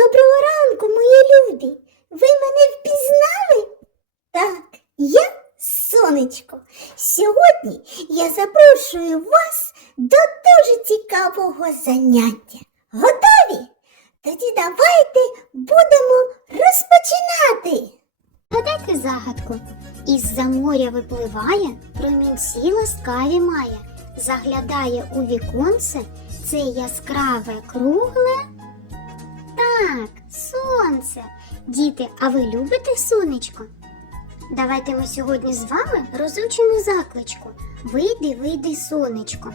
Доброго ранку, мої любі. Ви мене впізнали? Так, я сонечко. Сьогодні я запрошую вас до дуже цікавого заняття. Готові? Тоді давайте будемо розпочинати. Гадайте загадку. Із-за моря випливає, промінці ласкаві має, заглядає у віконце, це яскраве кругле. Так, сонце. Діти, а ви любите сонечко? Давайте ми сьогодні з вами розучимо закличку. Вийди, вийди, сонечко.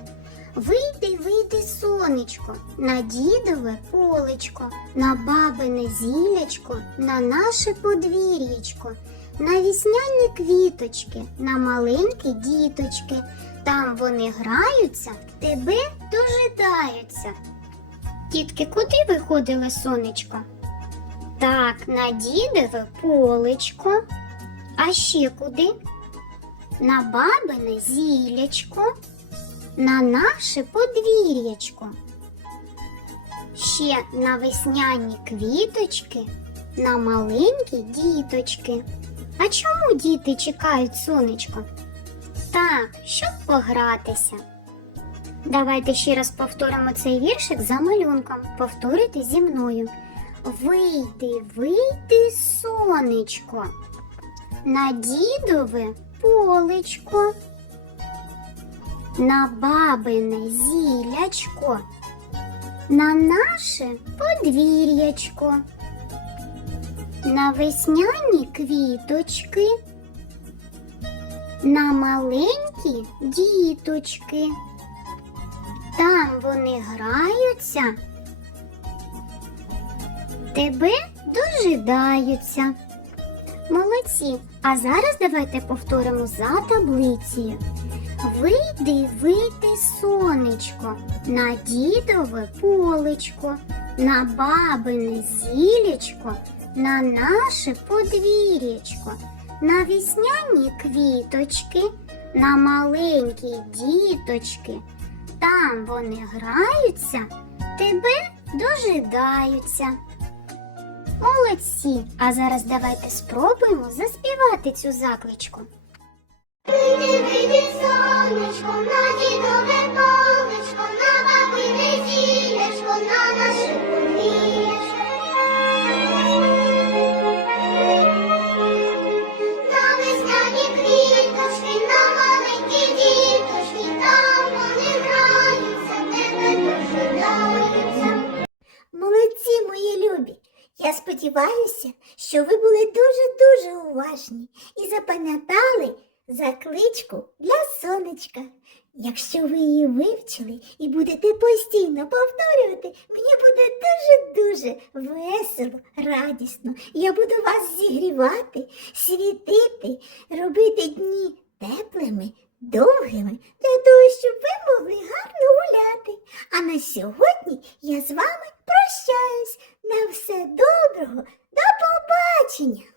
Вийди, вийди, сонечко, на дідове полечко, на бабине зілячко, на наше подвір'ячко, на вісняні квіточки, на маленькі діточки. Там вони граються, тебе дожидаються. Тітки, куди виходило сонечко? Так, на дідове полечко. А ще куди? На бабине зілячко, на наше подвір'ячко. Ще на весняні квіточки, на маленькі діточки. А чому діти чекають сонечко? Так, щоб погратися. Давайте ще раз повторимо цей віршик за малюнком. Повторюйте зі мною. Вийди, вийди, сонечко, на дідове полечко, на бабине зілячко, на наше подвір'ячко, на весняні квіточки, на маленькі діточки. Вони граються, тебе дожидаються. Молодці. А зараз давайте повторимо за таблицею. Вийди, вийди, сонечко, на дідове полечко, на бабине зілечко, на наше подвір'ячко, на вісняні квіточки, на маленькі діточки. Там вони граються, тебе дожидаються. Молодці! А зараз давайте спробуємо заспівати цю закличку. Вийди, вийди, сонечко, на дідове полечко, Я сподіваюся, що ви були дуже-дуже уважні і запам'ятали закличку для сонечка. Якщо ви її вивчили і будете постійно повторювати, мені буде дуже-дуже весело, радісно. Я буду вас зігрівати, світити, робити дні теплими, довгими, для того, щоб ви могли гарно гуляти. А на сьогодні я з вами на все доброго, до побачення!